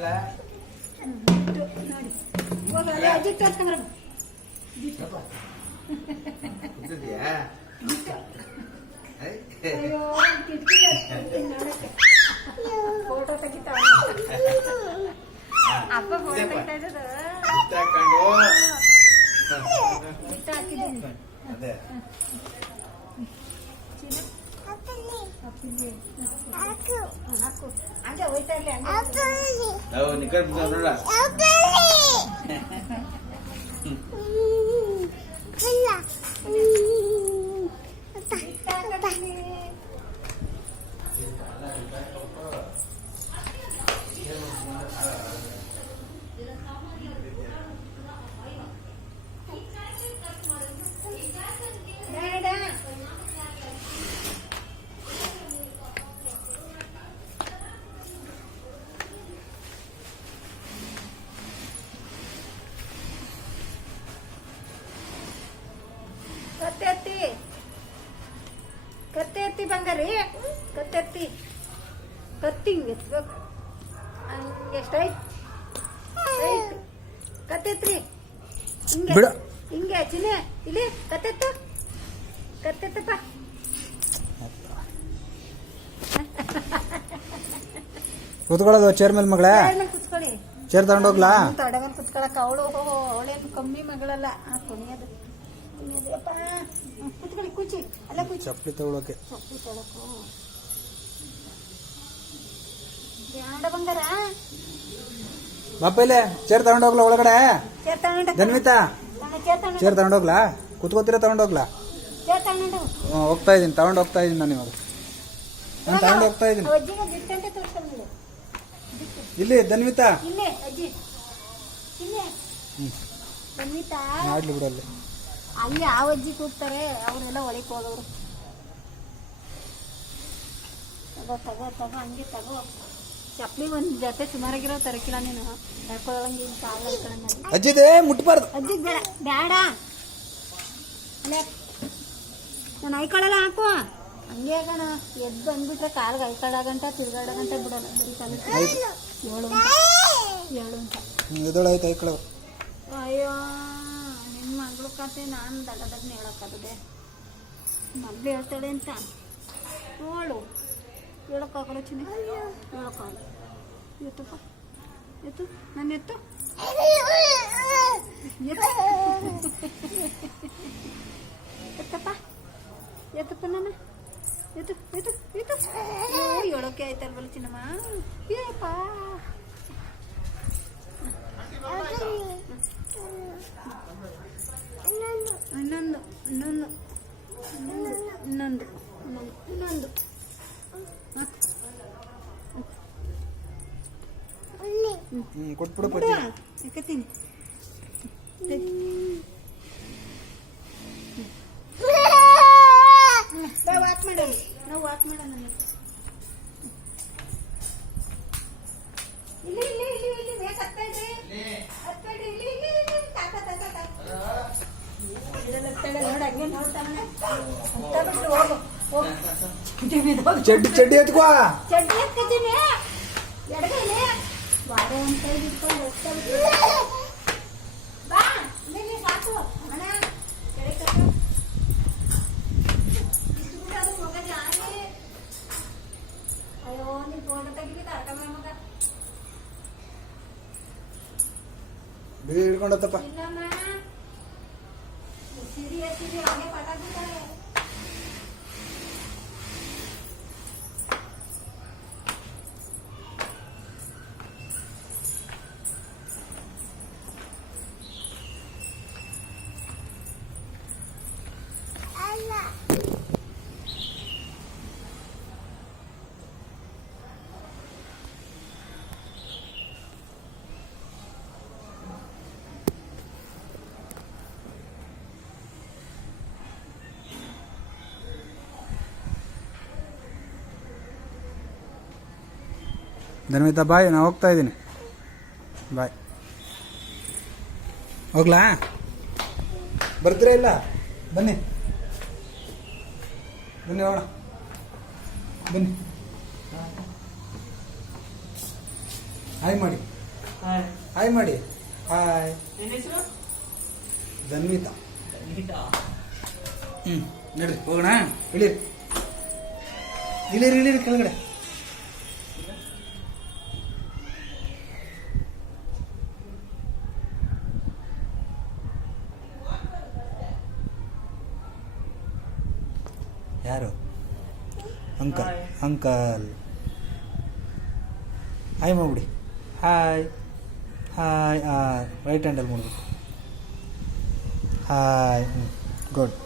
ನೋಡಿ ಹೋಗಲ್ಲ ಅಜ್ಜಿ ತೋರ್ಸ್ಕೊಂಡ್ರ ಅಯ್ಯೋ ಫೋಟೋ ತೆಗಿತಾವ ಅಪ್ಪ ಫೋಟೋ ತೆಗಿತಾ ಇದ್ದದ ಬಿಟ್ಟು ಹಾಕಿದ್ದೀನಿ ಹಾಕು ಹಂಗೆ ಹೋಯ್ತಾ ಇರ್ಲಿ ಕತ್ತೆತ್ತಿ ಬಂಗಾರಿ ಕತ್ತೆತ್ತಿ ಕತ್ತಿ ಹಿಂಗೆ ಎತ್ಬೇಕು ಹಂಗೆ ಸ್ಟ್ರೈಟ್ ಕತ್ತೆತ್ರಿ ಹಿಂಗೆ ಹಿಂಗೆ ಚಿನ್ನೆ ಇಲ್ಲಿ ಕತ್ತೆತ್ತಪ್ಪ ಕೂತ್ಕೊಳ್ಳೋದು ಚೇರ್ ಮೇಲೆ ಮಗಳೇ ಕುತ್ಕೊಳ್ಳಿ ಚೇರ್ ತಗೊಂಡೋಗ್ಲಾ ತೊಡಗನ್ ಕುತ್ಕೊಳಕ ಅವಳೇನು ಕಮ್ಮಿ ಮಗಳಲ್ಲ ಕುಣಿಯೋದು ಕುತ್ಕೊಳ್ಳಿ ಕುಚಿ ಅಲ್ಲ ಕುಚಿ ಚಪ್ಪಲಿ ತಗೊಳಕ್ಕೆ ಯಾಡ ಬಂಗಾರ ಬಾಪೈಲೆ ಚೇರ್ ತಗೊಂಡೋಗ್ಲಾ ಒಳಗಡೆ ಧನ್ವಿತಾ ಚೇರ್ ತಗೊಂಡೋಗ್ಲಾ ಕುತ್ಕೋತೀರ ತಗೊಂಡೋಗ್ಲಾ ಹೋಗ್ತಾ ಇದೀನಿ ತಗೊಂಡು ಹೋಗ್ತಾ ಇದೀನಿ ನಾನು ಇವಾಗ ನಾನು ತಗೊಂಡು ಹೋಗ್ತಾ ಇದೀನಿ ಇಲ್ಲಿ ಧನ್ವಿತಾ ಮಾಡ್ಲಿ ಬಿಡಲ್ಲಿ ಅಲ್ಲಿ ಯಾವ ಅಜ್ಜಿ ಕೂಗ್ತಾರೆ ಅವರೆಲ್ಲ ಒಳಗೆ ಹೋದವರು ತಗೋ ಹಂಗೆ ತಗೋ ಚಪ್ಪಲಿ ಒಂದ್ ಜೊತೆ ಸುಮಾರಾಗಿರೋ ತರಕಿಲ್ಲ ನೀನು ಹೇಳ್ಕೊಳ್ಳಂಗೆ ಅಜ್ಜಿದೆ ಮುಟ್ಬಾರ್ದು ಅಜ್ಜಿ ಬೇಡ ಅಲ್ಲೇ ನಾನು ಐಕೊಳ್ಳಲ್ಲ ಹಾಕು ಹಂಗೆ ಕಣ ಎದ್ದು ಬಂದ್ಬಿಟ್ರೆ ಕಾಲ್ಗೆ ಐಕೊಳ್ಳೋಗಂಟ ತಿರ್ಗಾಡೋಗಂಟ ಬಿಡೋಲ್ಲ ಬರೀ ಕಾಲ ಏಳು ಅಂತ ಎದೊಳಾಯ್ತು ಐಕೊಳ್ಳೋ ಅಯ್ಯೋ ನಿನ್ನ ಮಗಳು ಕತೆ ನಾನು ದಡ್ಡದನ್ನ ಹೇಳೋಕ್ಕಾಗದೆ ಮಗಳು ಹೇಳ್ತಾಳೆ ಅಂತ ನೋಡು ಹೇಳೋಕ್ಕಾಗಲ್ಲ ಚಿನ್ನ ಹೇಳೋಕ್ಕಾಗಲ್ಲ ಎತ್ತಪ್ಪ ಎತ್ತು ನಾನು ಎತ್ತು ಎತ್ತಪ್ಪ ನಾನು ಎತ್ತು ಹೇಳೋಕೆ ಆಯ್ತಲ್ವಲ್ಲ ಚಿನ್ನಮ್ಮ ಏಪ್ಪ ಇನ್ನೊಂದು ಕೊಟ್ಬಿಡು ಯಾಕತ್ತೀನಿ ವಾಕ್ ಮಾಡೋಣ ನಾವು ವಾಕ್ ಮಾಡೋಣ ಇಲ್ಲಿ ಇಲ್ಲಿ ಇಲ್ಲಿ ಇಲ್ಲಿ ಬೇಗ ಹತ್ತಬೇಡ್ರಿ ಇಲ್ಲಿ ನೋಡ ಹಂಗೆ ನೋಡ್ತಾನೆ ಚಡ್ಡಿ ಎತ್ಕೋ ಚಡ್ಡಿ ಎತ್ಕೊತೀನಿ ಎಡಗೈಲಿ ವಾರ ಅಂತ ಇಟ್ಕೊಂಡು ಹೋಗ್ತಾ ಬಾ ಇಲ್ಲಿ ಸಾಕು ಅಣ್ಣ ಅಯ್ಯೋ ನೀನ್ ಫೋಟೋ ತೆಗಿಲಿ ಅರ್ಥ ಮಗ ಬಿಡಿ ಹಿಡ್ಕೊಂಡತ್ತಪ್ಪ ಇಲ್ಲಮ್ಮ ಸಿರಿ ಹಂಗೆ ಪಟಾಕ್ಬಿಟ್ಟಾರೆ ಧನ್ವಿತಾ ಬಾಯ್ ನಾನು ಹೋಗ್ತಾ ಇದ್ದೀನಿ ಬಾಯ್ ಹೋಗ್ಲಾ ಬರ್ತೀರಾ ಇಲ್ಲ ಬನ್ನಿ ಬನ್ನಿ ಹೋಗೋಣ ಬನ್ನಿ ಹಾಯ್ ಮಾಡಿ ಹಾಯ್ ಮಾಡಿ ಹಾಯ್. ಧನ್ವಿತಾ. ನಡ್ರಿ ಹೋಗೋಣ. ಇಳಿರಿ ಇಳಿರಿ ಇಳಿರಿ ಕೆಳಗಡೆ. ಯಾರು? ಅಂಕಲ್. ಅಂಕಲ್ ಹಾಯ್ ಮಾಡ್ಬಿಡಿ. Hi hi. ರೈಟ್ ಹ್ಯಾಂಡಲ್ಲಿ ಮಾಡ್ಬೇಕು. ಹಾಯ್. ಗುಡ್.